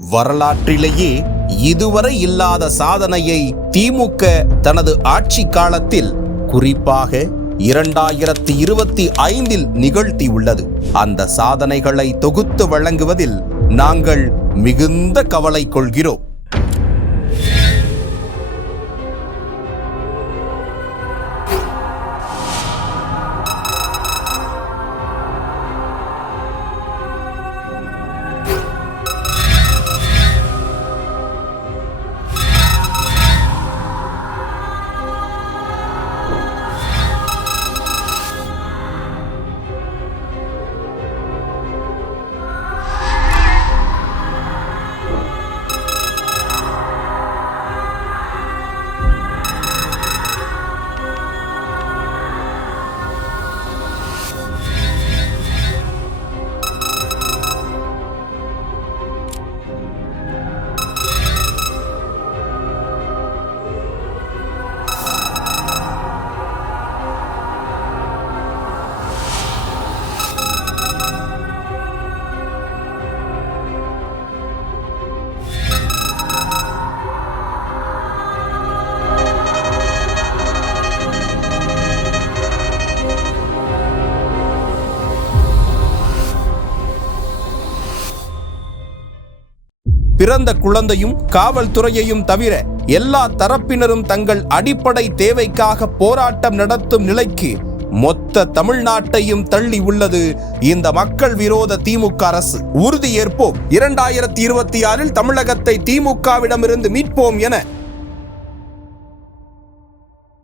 வரலாற்றிலேயே இதுவரை இல்லாத சாதனையை திமுக தனது ஆட்சி காலத்தில் குறிப்பாக 2025 நிகழ்த்தியுள்ளது. அந்த சாதனைகளை தொகுத்து வழங்குவதில் நாங்கள் மிகுந்த கவலை கொள்கிறோம். பிறந்த குழந்தையும் காவல்துறையையும் தவிர எல்லா தரப்பினரும் தங்கள் அடிப்படை தேவைக்காக போராட்டம் நடத்தும் நிலைக்கு மொத்த தமிழ்நாட்டையும் தள்ளி உள்ளது இந்த மக்கள் விரோத திமுக அரசு. உறுதி ஏற்போம், 2026 தமிழகத்தை திமுகவிடமிருந்து மீட்போம் என